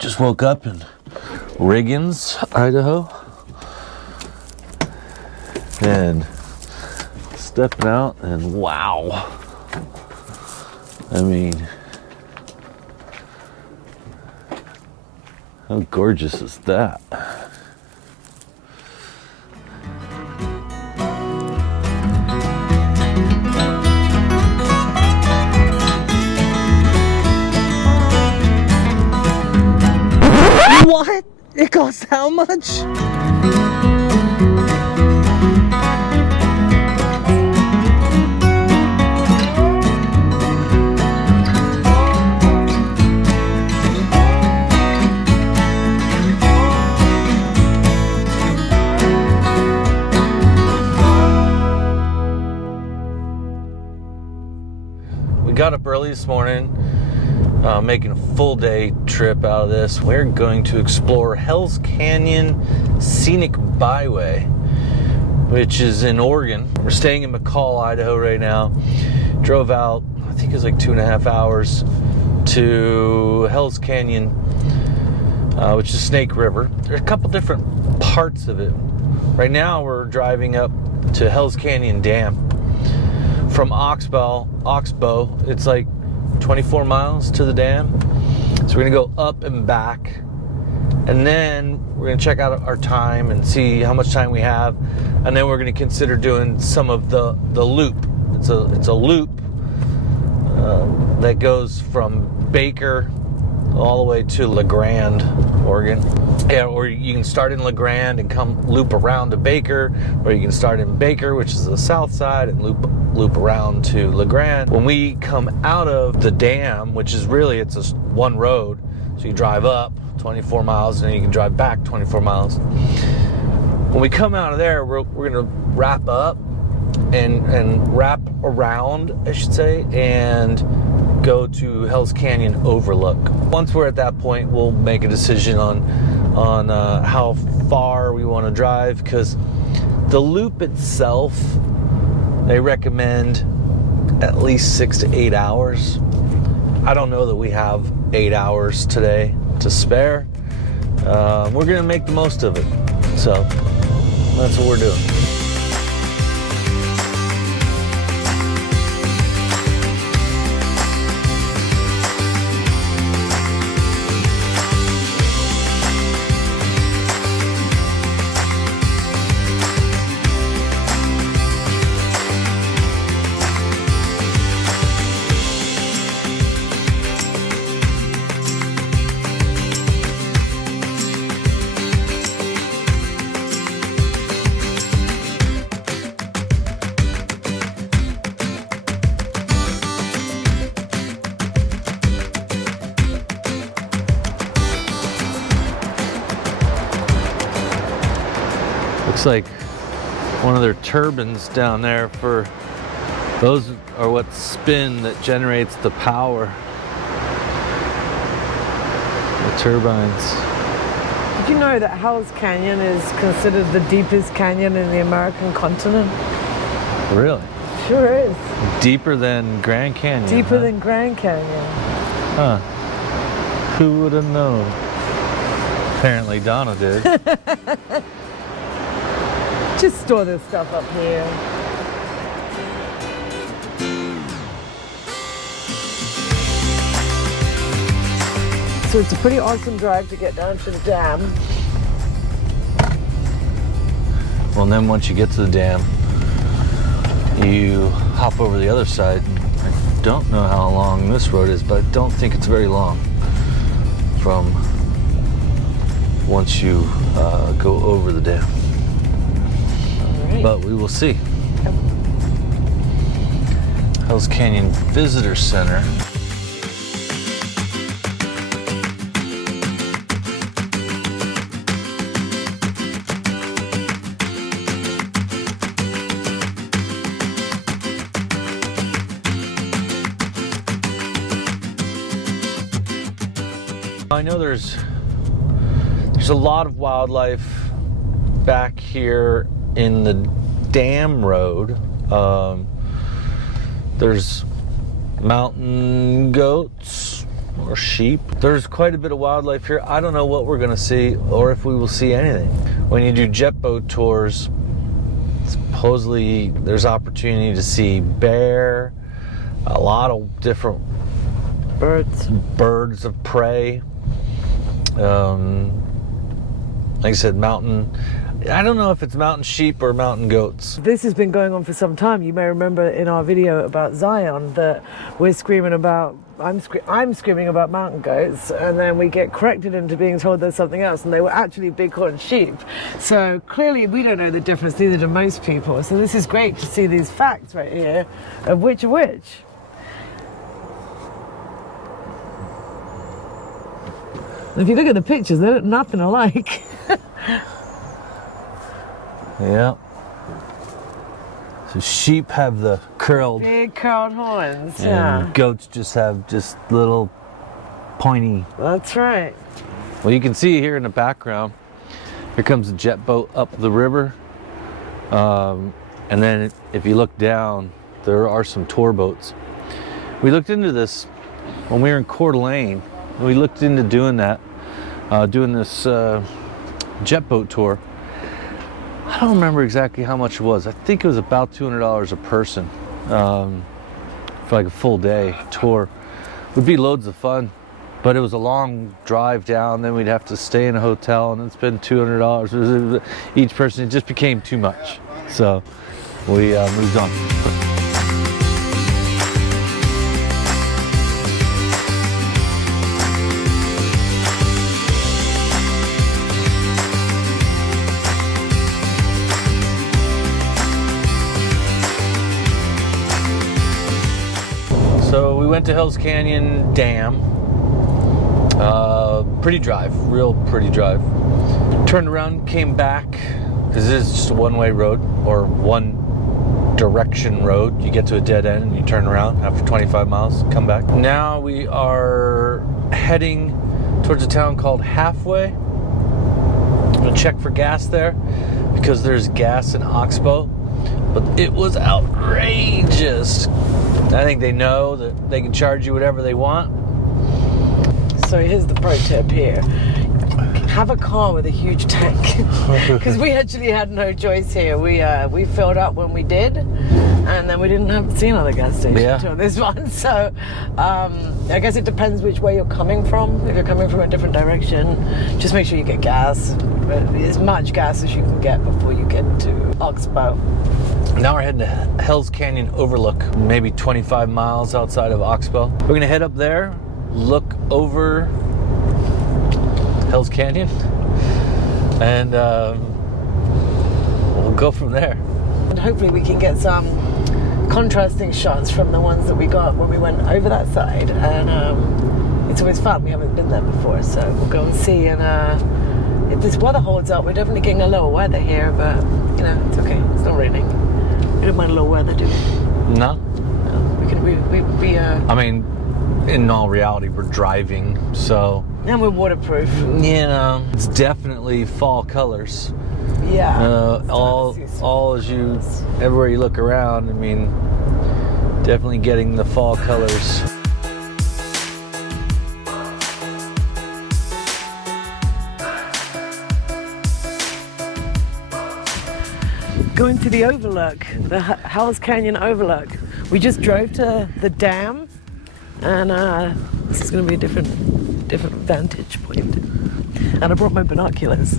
Just woke up in Riggins, Idaho, and stepping out, and wow, I mean, how gorgeous is that? What? It costs how much? We got up early this morning, making a full day trip out of this. We're going to explore Hell's Canyon Scenic Byway, which is in Oregon. We're staying in McCall, Idaho right now. Drove out, I think it was like 2.5 hours to Hell's Canyon, which is Snake River. There's a couple different parts of it. Right now we're driving up to Hell's Canyon Dam. From Oxbow, it's like 24 miles to the dam. So we're gonna go up and back, and then we're gonna check out our time and see how much time we have, and then we're gonna consider doing some of the loop. It's a loop that goes from Baker all the way to La Grande, Oregon. Yeah, or you can start in La Grande and come loop around to Baker, or you can start in Baker, which is the south side, and loop around to La Grande. When we come out of the dam, which is really, it's just one road, so you drive up 24 miles and then you can drive back 24 miles. When we come out of there, we're gonna wrap up and wrap around, I should say, and go to Hell's Canyon Overlook. Once we're at that point, we'll make a decision on how far we want to drive, because the loop itself, they recommend at least 6 to 8 hours. I don't know that we have 8 hours today to spare. We're gonna make the most of it, so that's what we're doing. Looks like one of their turbines down there, for those are what spin that generates the power. The turbines. Did you know that Hell's Canyon is considered the deepest canyon in the American continent? Really? Sure is. Deeper than Grand Canyon. Deeper than Grand Canyon. Huh. Who would have known? Apparently Donna did. Just store this stuff up here. So it's a pretty awesome drive to get down to the dam. Well, and then once you get to the dam, you hop over the other side. I don't know how long this road is, but I don't think it's very long from once you go over the dam. But we will see. Yep. Hell's Canyon Visitor Center. I know there's a lot of wildlife back here in the dam road. There's mountain goats, or sheep. There's quite a bit of wildlife here. I don't know what we're gonna see or if we will see anything. When you do jet boat tours, supposedly there's opportunity to see bear, a lot of different birds of prey. Like I said, mountain. I don't know if it's mountain sheep or mountain goats. This has been going on for some time. You may remember in our video about Zion that we're screaming about, I'm screaming about mountain goats, and then we get corrected into being told there's something else, and they were actually bighorn sheep. So clearly we don't know the difference, neither do most people. So this is great to see these facts right here of which are which. If you look at the pictures, they look nothing alike. Yeah. So sheep have the curled, big curled horns. and Yeah, goats just have just little pointy. that's right. Well, you can see here in the background, here comes a jet boat up the river. And then if you look down, there are some tour boats. We looked into this when we were in Coeur d'Alene. We looked into doing that, doing this jet boat tour. I don't remember exactly how much it was. I think it was about $200 a person for like a full day tour. It would be loads of fun, but it was a long drive down. Then we'd have to stay in a hotel and then spend $200 each person. It just became too much. So we moved on. So we went to Hells Canyon Dam. Pretty drive, real pretty drive. Turned around, came back, because this is just a one-way road, or one direction road. You get to a dead end and you turn around after 25 miles, come back. Now we are heading towards a town called Halfway. I'm gonna check for gas there, because there's gas in Oxbow, but it was outrageous. I think they know that they can charge you whatever they want. So here's the pro tip here. Have a car with a huge tank. Because we actually had no choice here. We filled up when we did, and then we didn't have to see another gas station until this one. So I guess it depends which way you're coming from. If you're coming from a different direction, just make sure you get gas. As much gas as you can get before you get to Oxbow. Now we're heading to Hells Canyon Overlook, maybe 25 miles outside of Oxbow. We're gonna head up there, look over Hells Canyon, and we'll go from there. And hopefully we can get some contrasting shots from the ones that we got when we went over that side. And it's always fun. We haven't been there before, so we'll go and see. And if this weather holds up, we're definitely getting a little weather here, but you know, it's okay. It's not raining. We don't mind a little weather, do we? No. No. I mean, in all reality, we're driving, so. And we're waterproof. You know, it's definitely fall colors. Yeah. All as you, everywhere you look around, I mean, definitely getting the fall colors. Going to the Overlook, the Hells Canyon Overlook. We just drove to the dam, and this is going to be a different vantage point. And I brought my binoculars.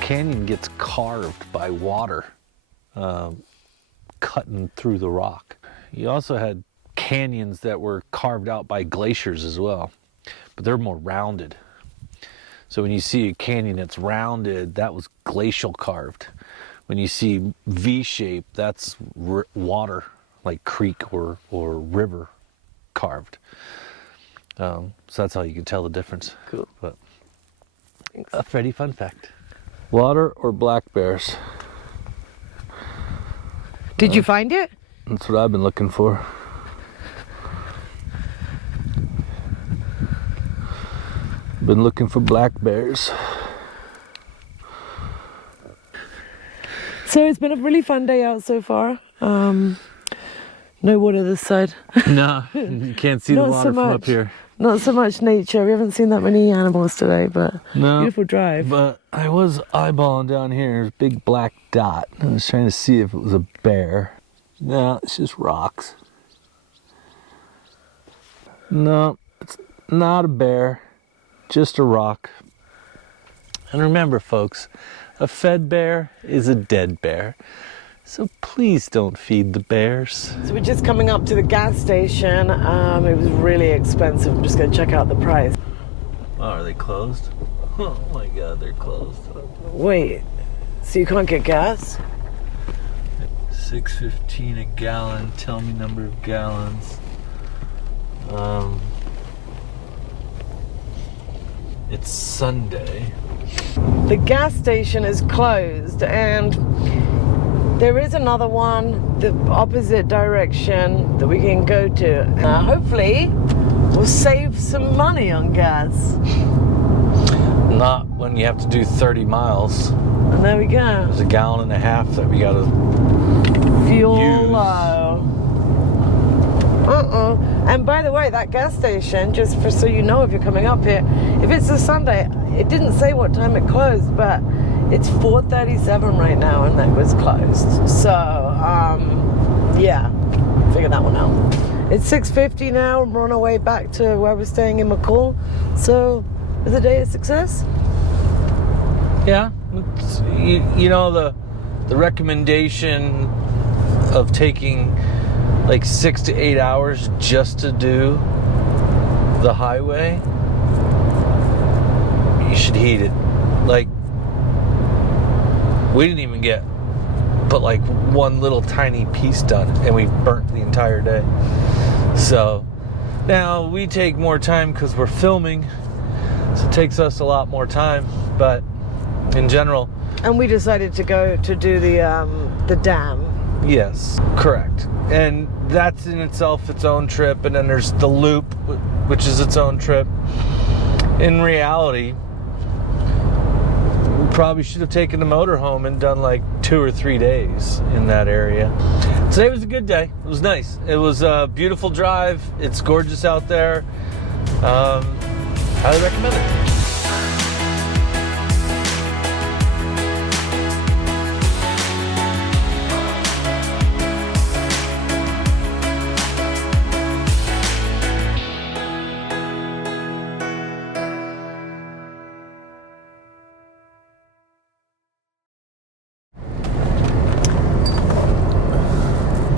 Canyon gets carved by water cutting through the rock. You also had canyons that were carved out by glaciers as well, but they're more rounded. So when you see a canyon that's rounded, that was glacial carved. When you see V-shape, that's water, like creek or river carved. So that's how you can tell the difference. Cool. But a Freddy fun fact. Water or black bears? Did you find it? That's what I've been looking for. Been looking for black bears. So it's been a really fun day out so far. No water this side. No, you can't see the water from up here. Not so much nature. We haven't seen that many animals today, but No, beautiful drive. But I was eyeballing down here. There's a big black dot. I was trying to see if it was a bear. No, it's just rocks. No, it's not a bear. Just a rock. And remember, folks, a fed bear is a dead bear. So please don't feed the bears. So we're just coming up to the gas station. It was really expensive. I'm just going to check out the price. Oh, are they closed? Oh my God, they're closed. Wait, so you can't get gas? $6.15 a gallon. Tell me number of gallons. It's Sunday. The gas station is closed, and there is another one the opposite direction that we can go to. Hopefully we'll save some money on gas. Not when you have to do 30 miles. And there we go. There's a gallon and a half that we gotta Fuel use. low. And by the way, that gas station, just for so you know if you're coming up here, if it's a Sunday, it didn't say what time it closed, but it's 4:37 right now and that was closed. So, yeah, figure that one out. It's 6:50 now. We're on our way back to where we're staying in McCall. So, is the day a success? Yeah, it's, you know the recommendation of taking like 6 to 8 hours just to do the highway. You should heed it. Like, we didn't even get but like one little tiny piece done, and we burnt the entire day. So now we take more time because we're filming, so it takes us a lot more time. But in general, and we decided to go to do the dam. Yes, correct. And that's in itself its own trip, and then there's the loop, which is its own trip. In reality, we probably should have taken the motorhome and done like 2 or 3 days in that area. Today was a good day. It was nice. It was a beautiful drive. It's gorgeous out there. Highly recommend it.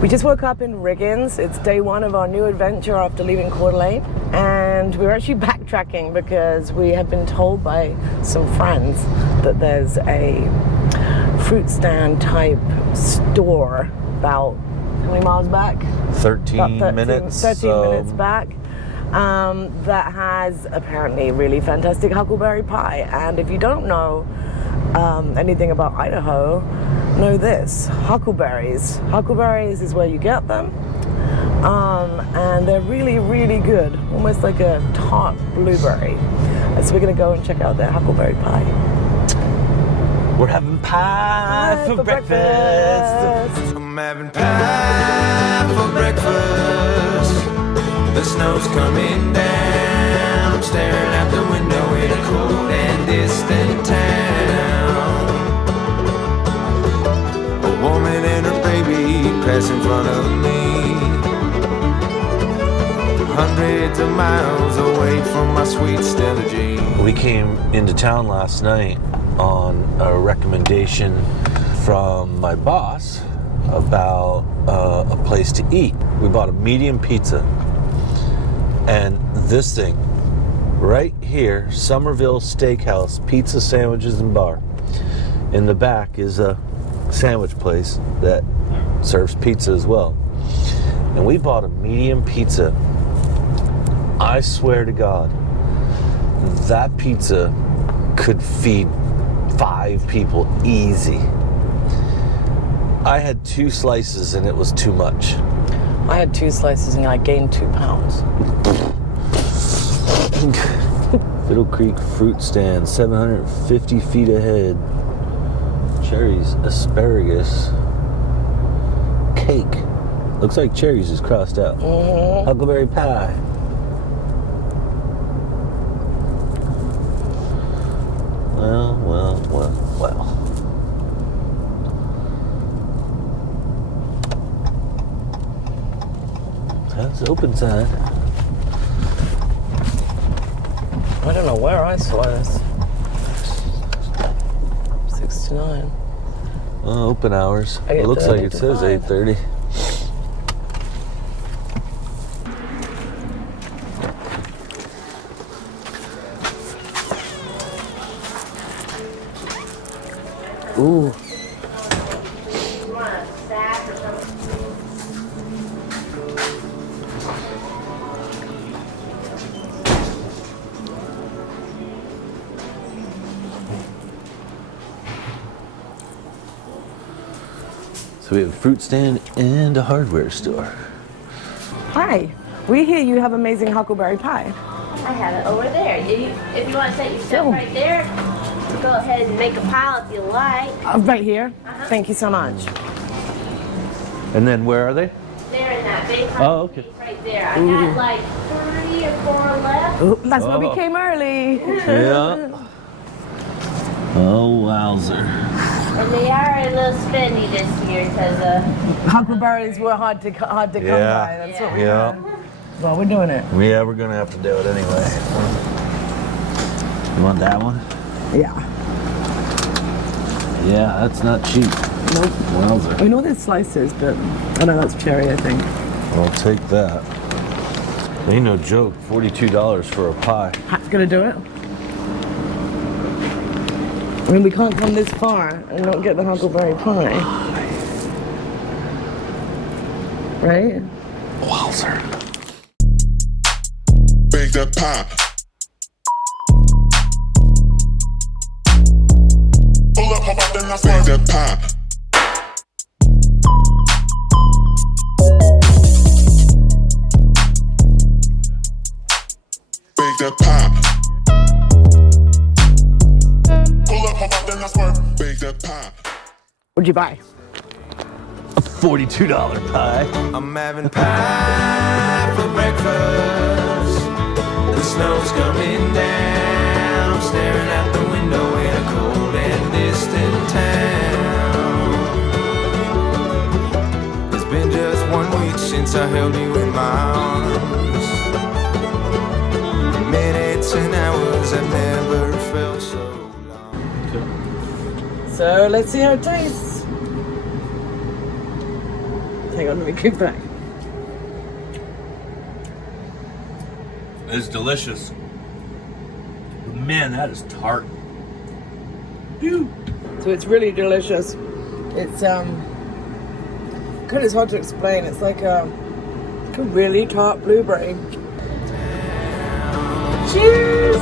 We just woke up in Riggins. It's day one of our new adventure after leaving Coeur d'Alene. And we're actually backtracking because we have been told by some friends that there's a fruit stand type store about, how many miles back? 13 minutes. 13 minutes back. That has apparently really fantastic huckleberry pie. And if you don't know anything about Idaho, know this: huckleberries is where you get them, and they're really, really good, almost like a tart blueberry. So we're gonna go and check out their huckleberry pie. We're having pie for breakfast. I'm having pie for breakfast. The snow's coming down. I'm staring out the window in a cold and distant town. A woman and her baby pass in front of me. Hundreds of miles away from my sweet Stella Jean. We came into town last night on a recommendation from my boss about a place to eat. We bought a medium pizza, and this thing right here, Somerville Steakhouse, pizza, sandwiches, and bar. In the back is a sandwich place that serves pizza as well. And we bought a medium pizza. I swear to God, that pizza could feed 5 people easy. I had 2 slices and it was too much. I had 2 slices and I gained 2 pounds. Fiddle Creek fruit stand, 750 feet ahead. Cherries, asparagus, cake. Looks like cherries is crossed out. Huckleberry pie. Well. That's open side. I don't know where I saw this. 6 to 9. Open hours. It looks like it says 8:30. Ooh. So we have a fruit stand and a hardware store. Hi, we hear you have amazing huckleberry pie. I have it over there. If you want to set your stuff right there, go ahead and make a pile if you like. Right here? Thank you so much. And then where are they? There in that big Oh, okay. right there. I got like 3 or 4 left. Ooh, that's why we came early. Yeah. Oh, wowzer. And they are a little spendy this year because Huckleberries were hard to come by. That's what we Yeah. had. Well, we're doing it. Yeah, we're gonna have to do it anyway. You want that one? Yeah. Yeah, that's not cheap. Nope. Wowzer. I know there's slices, but I know that's cherry, I think. I'll take that. Ain't no joke. $42 for a pie. Hat's gonna do it. I mean, we can't come this far and not get the huckleberry pie. Right? Wowzer. Bake that pie. Pull up, hop out, then I bake that pie. Bake that pie. Pull up, hop out, then I swerve. Bake that pie. What'd you buy? A $42 pie. I'm having pie for breakfast. The snow's coming down. I'm staring out the window in a cold and distant town. It's been just 1 week since I held you in my arms. Minutes and hours I've never felt so long. So let's see how it tastes. Hang on, let me cook back. It's delicious. Man, that is tart. So it's really delicious. It's God, it's hard to explain. It's like a really tart blueberry. Cheers!